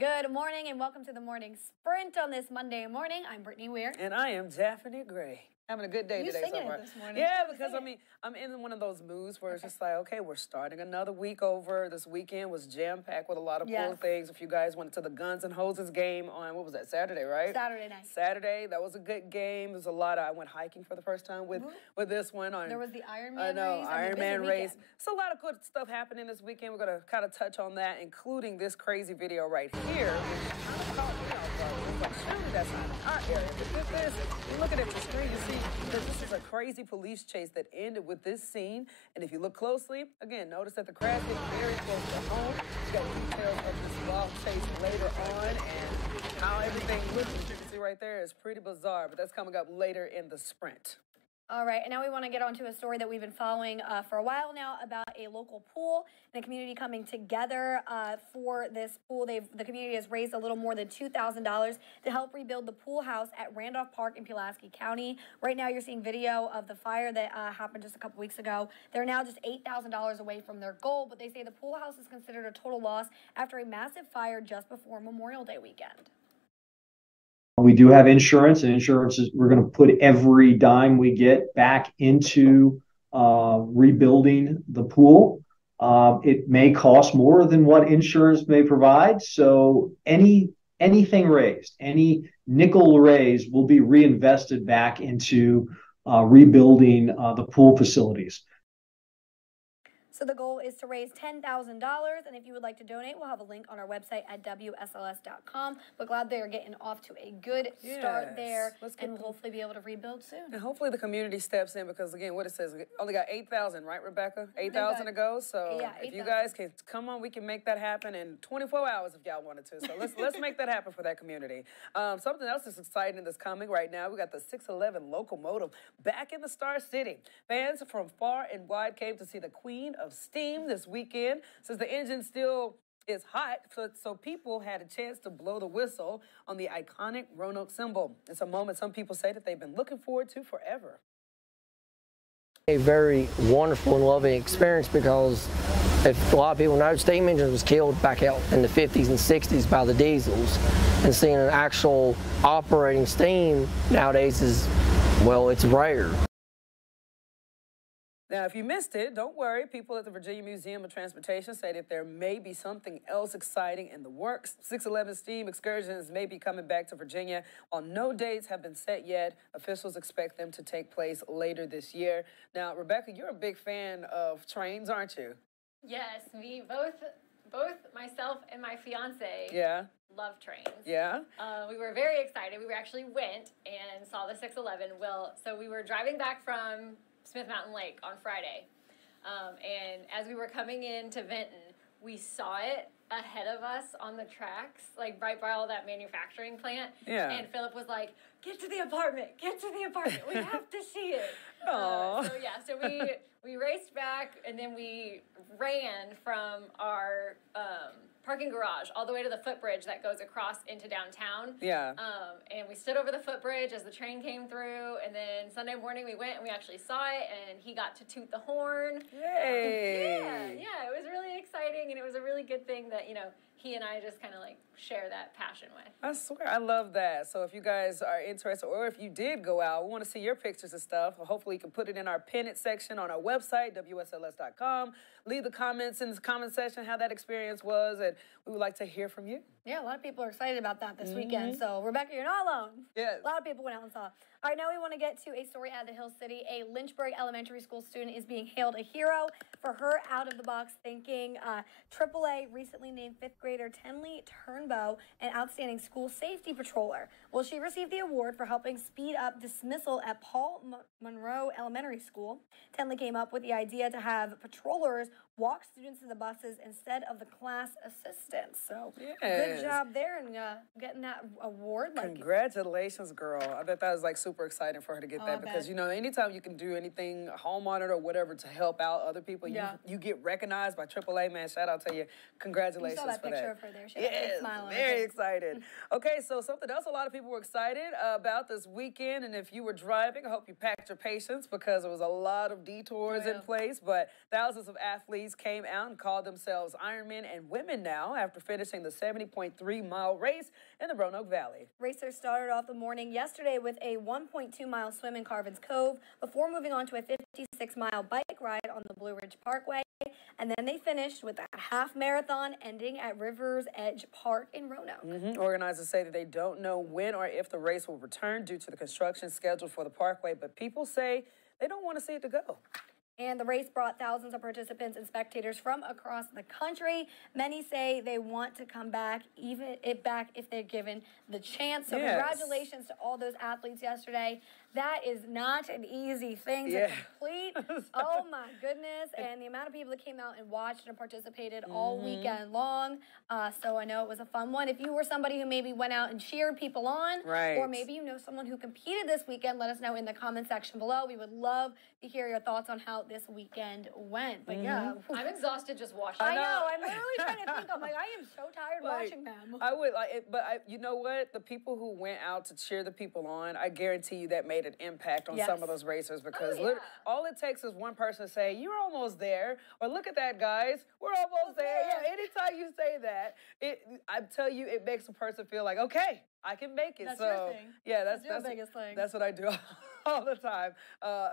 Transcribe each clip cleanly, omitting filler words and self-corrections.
Good morning and welcome to the morning sprint on this Monday morning. I'm Brittany Weir. And I am Daphne Gray. Having a good day today so far. This morning. Yeah, because I'm in one of those moods where it's just like, okay, we're starting another week over. This weekend was jam-packed with a lot of cool things. If you guys went to the Guns and Hoses game on, what was that, Saturday, right? Saturday night. Saturday, that was a good game. There's a lot of, I went hiking for the first time with this one. There was the Ironman race. I know, Ironman race. It's a lot of good stuff happening this weekend. We're going to kind of touch on that, including this crazy video right here. Surely that's not our area. But you look at it the screen, you see that this is a crazy police chase that ended with this scene. And if you look closely, again, notice that the crash is very close to home. You got details of this wild chase later on, and how everything looks, as you can see right there, is pretty bizarre. But that's coming up later in the sprint. All right, and now we want to get on to a story that we've been following for a while now about a local pool and the community coming together for this pool. The community has raised a little more than $2,000 to help rebuild the pool house at Randolph Park in Pulaski County. Right now, you're seeing video of the fire that happened just a couple weeks ago. They're now just $8,000 away from their goal, but they say the pool house is considered a total loss after a massive fire just before Memorial Day weekend. We do have insurance, and insurance is we're going to put every dime we get back into rebuilding the pool. It may cost more than what insurance may provide. So anything raised, any nickel raised will be reinvested back into rebuilding the pool facilities. So the goal is to raise $10,000, and if you would like to donate, we'll have a link on our website at WSLS.com. But glad they are getting off to a good start there, and we'll hopefully be able to rebuild soon. And hopefully the community steps in because, again, what it says, we only got 8,000, right, Rebecca? 8,000 to go. So yeah, if you guys can come on, we can make that happen in 24 hours if y'all wanted to. So let's make that happen for that community. Something else that's exciting that's coming right now, we got the 611 locomotive back in the Star City. Fans from far and wide came to see the Queen of Steam this weekend, since the engine still is hot, so people had a chance to blow the whistle on the iconic Roanoke symbol. It's a moment some people say that they've been looking forward to forever. A very wonderful and loving experience, because if a lot of people know, steam engines was killed back out in the 50s and 60s by the diesels, and seeing an actual operating steam nowadays is, well, it's rare. Now, if you missed it, don't worry. People at the Virginia Museum of Transportation say that there may be something else exciting in the works. 611 steam excursions may be coming back to Virginia. While no dates have been set yet, officials expect them to take place later this year. Now, Rebecca, you're a big fan of trains, aren't you? Yes, me, both myself and my fiance love trains. Yeah. We were very excited. We actually went and saw the 611. Well, so we were driving back from Smith Mountain Lake on Friday. And as we were coming into Vinton, we saw it ahead of us on the tracks, like right by all that manufacturing plant. Yeah. And Philip was like, get to the apartment, we have to see it. So we raced back, and then we ran from our parking garage all the way to the footbridge that goes across into downtown. Yeah. And we stood over the footbridge as the train came through, and then Sunday morning we went and we actually saw it, and he got to toot the horn. Yay! Yeah, it was really exciting, and it was a really good thing that, he and I just kind of like share that passion with. I swear, I love that. So if you guys are interested, or if you did go out, we want to see your pictures and stuff. Hopefully you can put it in our pin it section on our website, WSLS.com. Leave the comments in the comment section how that experience was, and we would like to hear from you. Yeah, a lot of people are excited about that this weekend. So, Rebecca, you're not alone. Yes. A lot of people went out and saw. All right, now we want to get to a story out of the Hill City. A Lynchburg elementary school student is being hailed a hero for her out-of-the-box thinking. AAA recently named 5th grader Tenley Turnbow an outstanding school safety patroller. Well, she received the award for helping speed up dismissal at Paul Monroe Elementary School. Tenley came up with the idea to have patrollers walk students to the buses instead of the class assistants. So, good job there and getting that award. Congratulations, girl. I bet that was like super exciting for her to get that, because anytime you can do anything homeowner or whatever to help out other people, you get recognized by AAA. Man, shout out to you. Congratulations for that. You saw that picture of her there. She had a big smile on her face. Very excited. Okay, so something else a lot of people were excited about this weekend, and if you were driving, I hope you packed your patience, because there was a lot of detours in place, but thousands of athletes athletes came out and called themselves Ironmen and women now after finishing the 70.3-mile race in the Roanoke Valley. Racers started off the morning yesterday with a 1.2-mile swim in Carvin's Cove before moving on to a 56-mile bike ride on the Blue Ridge Parkway. And then they finished with a half marathon ending at River's Edge Park in Roanoke. Organizers say that they don't know when or if the race will return due to the construction scheduled for the parkway, but people say they don't want to see it to go. And the race brought thousands of participants and spectators from across the country. Many say they want to come back, if they're given the chance. So congratulations to all those athletes yesterday. That is not an easy thing to complete. Oh my goodness. And the amount of people that came out and watched and participated all weekend long. So I know it was a fun one. If you were somebody who maybe went out and cheered people on, or maybe you know someone who competed this weekend, let us know in the comment section below. We would love to hear your thoughts on how this weekend went. But yeah. I'm exhausted just watching. I know. I'm literally trying to think. I'm like, I am so tired watching them. I would like it, but you know what? The people who went out to cheer the people on, I guarantee you that made an impact on some of those racers, because all it takes is one person to say, "You're almost there," or "Look at that, guys, we're almost there." Yeah, anytime you say that, I tell you, it makes a person feel like, okay, I can make it. That's your thing. Yeah, that's your biggest thing. That's what I do all the time.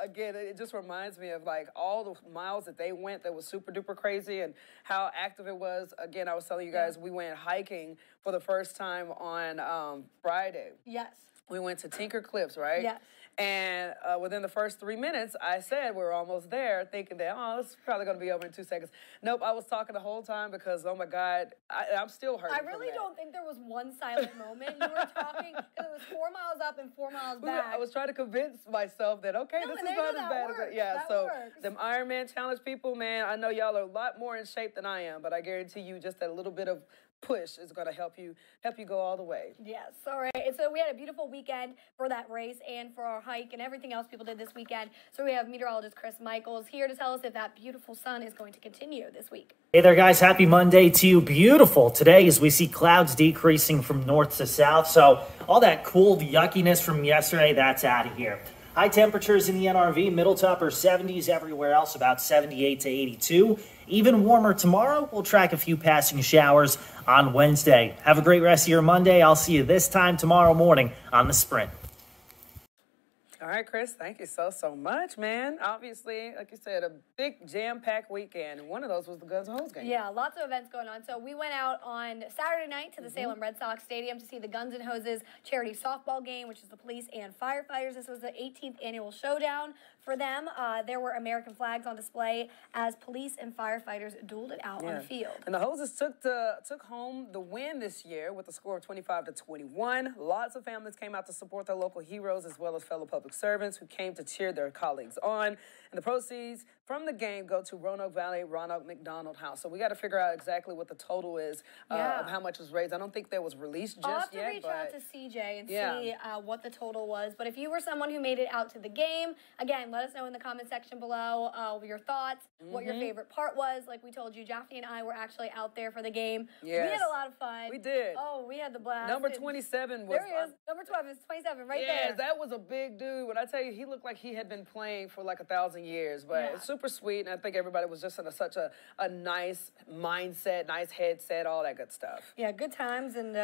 Again, it just reminds me of like all the miles that they went that was super duper crazy and how active it was. Again, I was telling you guys, we went hiking for the first time on Friday. Yes. We went to Tinker Cliffs, right? Yes. And within the first 3 minutes, I said we're almost there, thinking that, oh, this is probably going to be over in 2 seconds. Nope, I was talking the whole time because, oh my God, I'm still hurting. I really don't think there was one silent moment. You were talking, it was 4 miles up and 4 miles back. I was trying to convince myself that, okay, this is not as bad as it. Yeah, so them Ironman Challenge people, man, I know y'all are a lot more in shape than I am, but I guarantee you just that little bit of push is going to help you go all the way. Yes, all right. And so we had a beautiful weekend for that race and for our hike and everything else people did this weekend. So we have meteorologist Chris Michaels here to tell us if that beautiful sun is going to continue this week. Hey there, guys. Happy Monday to you. Beautiful today as we see clouds decreasing from north to south. So all that cool yuckiness from yesterday, that's out of here. High temperatures in the NRV, middle to upper 70s everywhere else, about 78 to 82. Even warmer tomorrow. We'll track a few passing showers on Wednesday. Have a great rest of your Monday. I'll see you this time tomorrow morning on The Sprint. All right, Chris, thank you so much, man. Obviously, like you said, a big jam-packed weekend, and one of those was the Guns N' Roses game. Yeah, lots of events going on. So we went out on Saturday night to the Salem Red Sox Stadium to see the Guns N' Roses charity softball game, which is the police and firefighters. This was the 18th annual showdown for them. There were American flags on display as police and firefighters dueled it out on the field. And the Hoses took home the win this year with a score of 25-21. Lots of families came out to support their local heroes as well as fellow public servants who came to cheer their colleagues on. And the proceeds from the game go to Roanoke Valley Ronald McDonald House. So we got to figure out exactly what the total is of how much was raised. I don't think that was released just yet. I'll have to reach out to CJ and see what the total was. But if you were someone who made it out to the game, again, let us know in the comment section below your thoughts, what your favorite part was. Like we told you, Jaffy and I were actually out there for the game. Yes. We had a lot of fun. We did. Oh, we had the blast. Number 27 was... There he is. Number 12 is 27 right there. Yes, that was a big dude. When I tell you, he looked like he had been playing for like 1,000 years. But it's super sweet, and I think everybody was just in such a nice mindset, nice headset, all that good stuff. Yeah, good times. And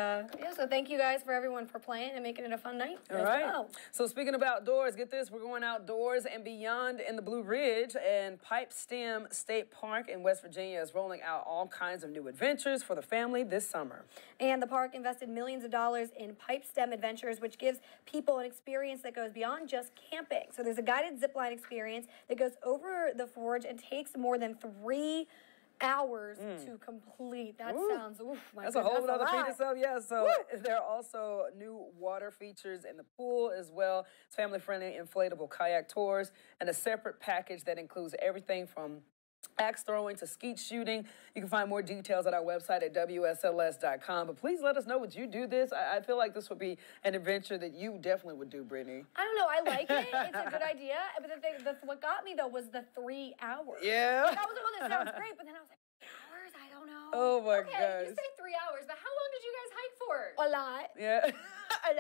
so thank you guys for everyone for playing and making it a fun night as well. So speaking of outdoors, get this, we're going outdoors and beyond in the Blue Ridge, and Pipestem State Park in West Virginia is rolling out all kinds of new adventures for the family this summer. And the park invested millions of dollars in Pipestem Adventures, which gives people an experience that goes beyond just camping. So there's a guided zipline experience that goes over the forge and takes more than 3 hours to complete. That sounds, that's a whole other feat itself. Yeah, so there are also new water features in the pool as well. It's family-friendly inflatable kayak tours and a separate package that includes everything from axe throwing to skeet shooting. You can find more details at our website at WSLS.com. But please let us know, would you do this? I feel like this would be an adventure that you definitely would do, Brittany. I don't know. I like it. It's a good idea. But what got me, though, was the 3 hours. Yeah. Like, I was like, oh, this sounds great. But then I was like, 3 hours? I don't know. Oh, my gosh. Okay, you say 3 hours, but how long did you guys hike for? A lot. Yeah. A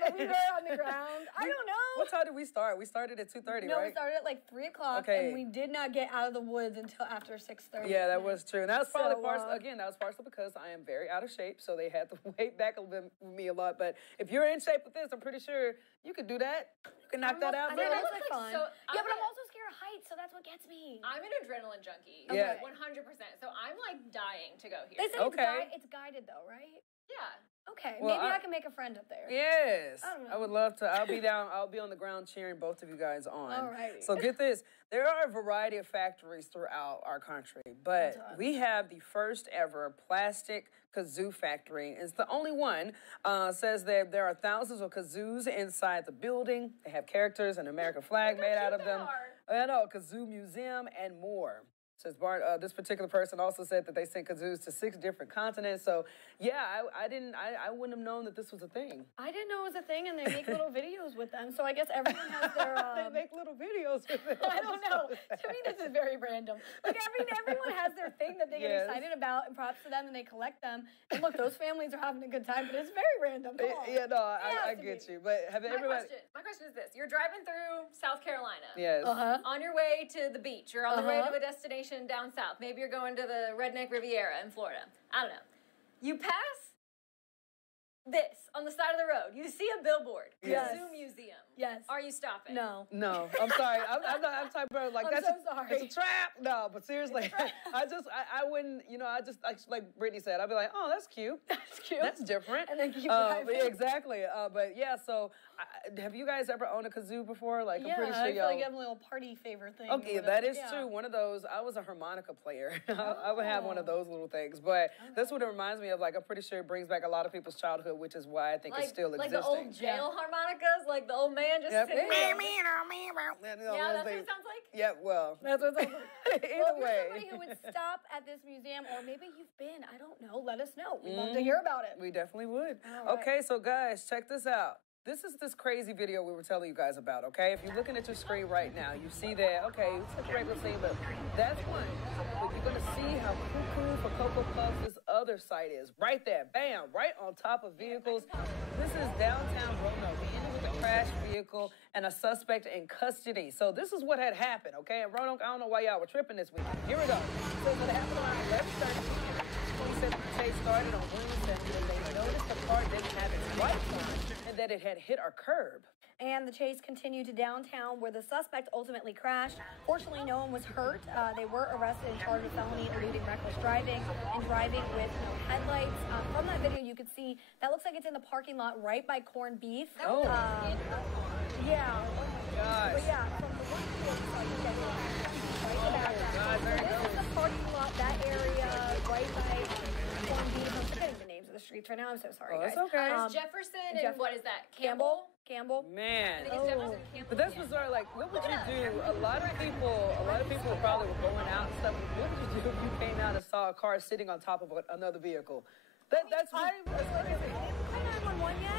But we were on the ground. I don't know. What time did we start? We started at 2:30, No, right? we started at like 3 o'clock, Okay. and we did not get out of the woods until after 6:30. Yeah, that was true. And that was probably So, that was partially because I am very out of shape, so they had to wait back a little bit with me a lot. But if you're in shape with this, I'm pretty sure you could do that. You can knock that out. I know, that that looks looks like like fun. so- Yeah, I'm but I'm gonna- also scared of heights, so that's what gets me. I'm an adrenaline junkie. Yeah. 100%. So I'm like dying to go here. They said Okay. it's guided though, right? yeah. Okay, Well, maybe I can make a friend up there. Yes. I don't know. I would love to. I'll be down. I'll be on the ground cheering both of you guys on. Alrighty. So get this. There are a variety of factories throughout our country, but we have the first ever plastic kazoo factory. It's the only one. Says that there are thousands of kazoos inside the building. They have characters and an American flag made out of them. I know, Kazoo Museum and more. Says Bart, this particular person also said that they sent kazoos to 6 different continents. So, yeah, I wouldn't have known that this was a thing. I didn't know it was a thing, and they make little videos with them. So I guess everyone has their. They make little videos with it. I don't know. To me, this is very random. Like, I mean, everyone has their thing that they get Yes. excited about, and props to them, and they collect them. And look, those families are having a good time, but it's very random. Come on. Yeah, no, I has to get be. you. But have everybody? My question is this: you're driving through South Carolina. Yes. On your way to the beach, you're on the way to a destination down south. Maybe you're going to the Redneck Riviera in Florida. I don't know. You pass this on the side of the road. You see a billboard. Yes. Kazoo Museum. Yes. Are you stopping? No. No, I'm sorry. I'm type of like I'm that's so sorry. It's a trap. No, but seriously, I wouldn't. Like Brittany said, I'd be like, oh, that's cute. That's cute. That's different. And then keep driving. Yeah, exactly. But yeah, so have you guys ever owned a kazoo before? Like, Yeah, I'm pretty sure I feel y'all. like you have a little party favor thing. Okay, or that whatever. is Yeah. true. One of those, I was a harmonica player. I would have one of those little things. But that's what it reminds me of. Like, I'm pretty sure it brings back a lot of people's childhood, which is why I think it's still like existing. the old jail harmonicas, like the old man just Yep. sitting there. Yeah, Yeah, that's what it sounds like. Yeah, well, That's what it's like. either Well, if you're way. somebody who would stop at this museum, or maybe you've been, I don't know, let us know. We'd love to hear about it. We definitely would. All right. Okay, so guys, check this out. This is this crazy video we were telling you guys about, okay? If you're looking at your screen right now, you see that, okay, it's a regular scene, but that's one. But you're gonna see how cuckoo for Cocoa Puffs this other site is. Right there, bam, right on top of vehicles. This is downtown Roanoke. We ended with a crashed vehicle and a suspect in custody. So this is what had happened, okay? And Roanoke, I don't know why y'all were tripping this weekend. Here we go. So what happened around 11:30. Police said the chase started on Wednesday when they noticed the car didn't have its lights on and that it had hit a curb. And the chase continued to downtown where the suspect ultimately crashed. Fortunately, no one was hurt. They were arrested and charged with felony eluding reckless driving and driving with no headlights. From that video, you can see that looks like it's in the parking lot right by corned beef. Oh. Yeah. Gosh. But yeah, from the one video, you saw you guys right in the background. God, So there it this is goes. the parking lot, that area right by corned beef. I'm forgetting the names of the streets right now. I'm so sorry, Oh, guys. it's okay. There's Jefferson and Jeff- what is that? Campbell. Man. I think it's Jefferson and Campbell. But that's bizarre. Like, what would you do? A lot of people probably were going out and stuff. What would you do if you came out and saw a car sitting on top of another vehicle? That's I was like, have you called 911 yet?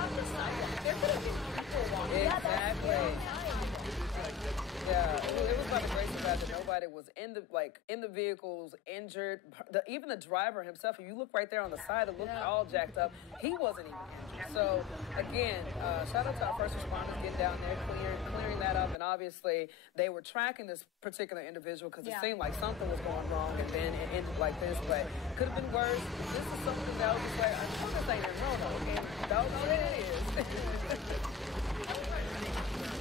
On the sidewalk. There could have been people walking. Exactly. Yeah, it was by the grace of God that nobody was in the vehicles injured. Even the driver himself, if you look right there on the side, it looked all jacked up. He wasn't even injured. So again, shout out to our first responders getting down there, clearing that up, and obviously they were tracking this particular individual because it seemed like something was going wrong, and then it ended like this. But could have been worse. This is something that was just like, I know this ain't in Roanoke, and don't know that it is.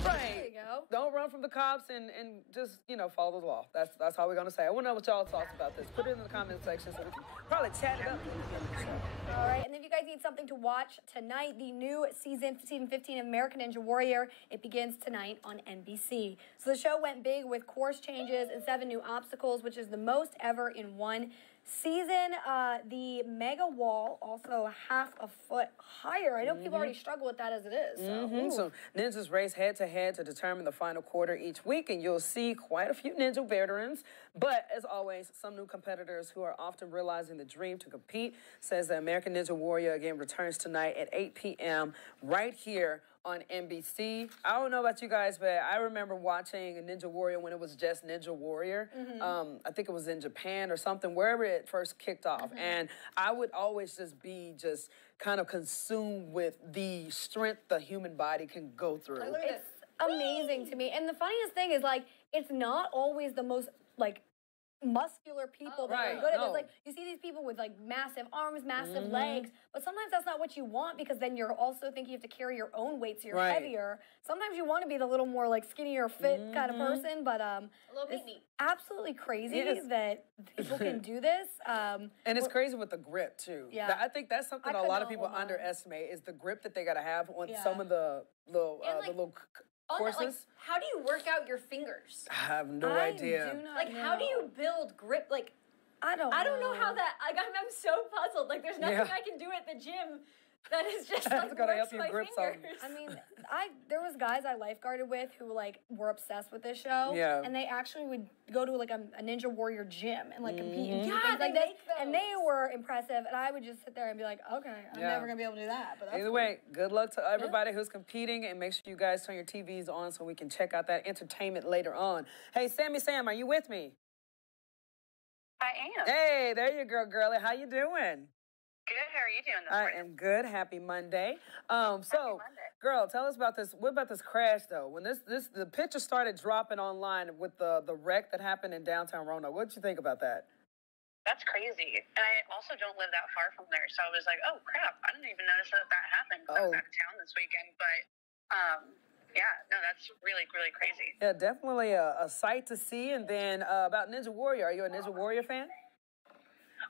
Right. There you go. Don't run from the cops and just, follow the law. That's how we're going to say. I want to know what y'all thoughts about this. Put it in the comment section so we can probably chat it up. All right, and if you guys need something to watch tonight, the new season 15 of American Ninja Warrior, it begins tonight on NBC. So the show went big with course changes and 7 new obstacles, which is the most ever in one season. The mega wall, also half a foot higher. I know people already struggle with that as it is. So. So ninjas race head-to-head to determine the final quarter each week, and you'll see quite a few ninja veterans. But as always, some new competitors who are often realizing the dream to compete. Says the American Ninja Warrior again returns tonight at 8 p.m. right here on NBC. I don't know about you guys, but I remember watching Ninja Warrior when it was just Ninja Warrior. I think it was in Japan or something, wherever it first kicked off. And I would always just be kind of consumed with the strength the human body can go through. Like, look at It's amazing to me. And the funniest thing is, like, it's not always the most, like, muscular people that right, are good at no. this. Like, you see these people with, like, massive arms, massive legs, but sometimes that's not what you want, because then you're also thinking you have to carry your own weight, so you're Right. heavier. Sometimes you want to be the little more, like, skinnier, fit kind of person, but a little it's meat. absolutely crazy Yes. that people can do this. And it's crazy with the grip too. Yeah. I think that's something I a could lot of not people hold on. underestimate is the grip that they gotta have on Yeah. some of the little And, the like, little On that, courses. like, how do you work out your fingers? I have no I idea. do not Like, how do you build grip? Like, I don't know how that. Like, I'm so puzzled. Like, there's nothing Yeah. I can do at the gym that is just That's like gonna works help you my grip fingers. something. I mean, there was guys I lifeguarded with who, like, were obsessed with this show. Yeah. And they actually would go to, like, a Ninja Warrior gym and, like, compete and do Yeah, things they like this. make And they those. were impressive. And I would just sit there and be like, okay, I'm Yeah. never gonna be able to do that. But that's Either cool. way, good luck to everybody who's competing, and make sure you guys turn your TVs on so we can check out that entertainment later on. Hey, Sammy Sam, are you with me? I am. Hey, there you go, girlie. How you doing? Good. How are you doing this I morning? am good. Happy Monday. So, Monday. girl, tell us about this. What about this crash though? When the picture started dropping online with the wreck that happened in downtown Roanoke, what did you think about that? That's crazy. And I also don't live that far from there, so I was like, oh crap, I didn't even notice that happened. 'Cause I was Oh. out of town this weekend, but yeah, no, that's really, really crazy. Yeah, definitely a sight to see. And then about Ninja Warrior, are you a Ninja Warrior fan?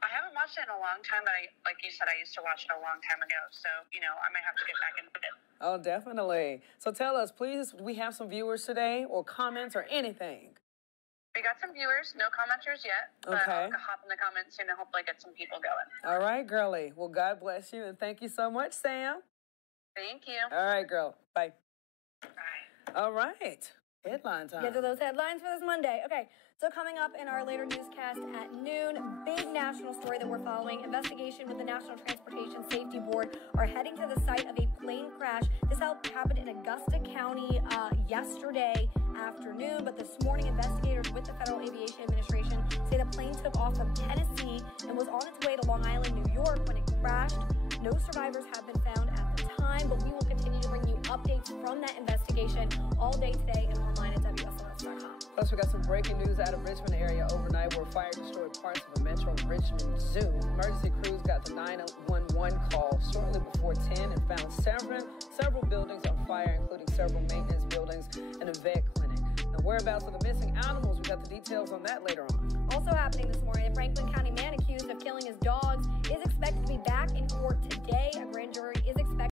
I haven't watched it in a long time, but like you said, I used to watch it a long time ago, so I might have to get back into it. Oh, definitely. So tell us, please, we have some viewers today or comments or anything. We got some viewers, no commenters yet, but Okay. I'll hop in the comments soon and hopefully get some people going. All right, girlie. Well, God bless you, and thank you so much, Sam. Thank you. All right, girl. Bye. Bye. All right. Headline time. Get to those headlines for this Monday. Okay, so coming up in our later newscast at noon, big national story that we're following. Investigation with the National Transportation Safety Board are heading to the site of a plane crash. This happened in Augusta County yesterday afternoon, but this morning investigators with the Federal Aviation Administration say the plane took off from Tennessee and was on its way to Long Island, New York when it crashed. No survivors have been found at the time, but we will continue to bring you updates from that investigation all day today and online at WSLS.com. Plus, we got some breaking news out of Richmond area overnight where fire destroyed parts of a Metro Richmond zoo. Emergency crews got the 911 call shortly before 10 and found several buildings on fire, including several maintenance buildings and a vet clinic. The whereabouts of the missing animals, we got the details on that later on. Also happening this morning, a Franklin County man accused of killing his dogs is expected to be back in court today. A grand jury is expected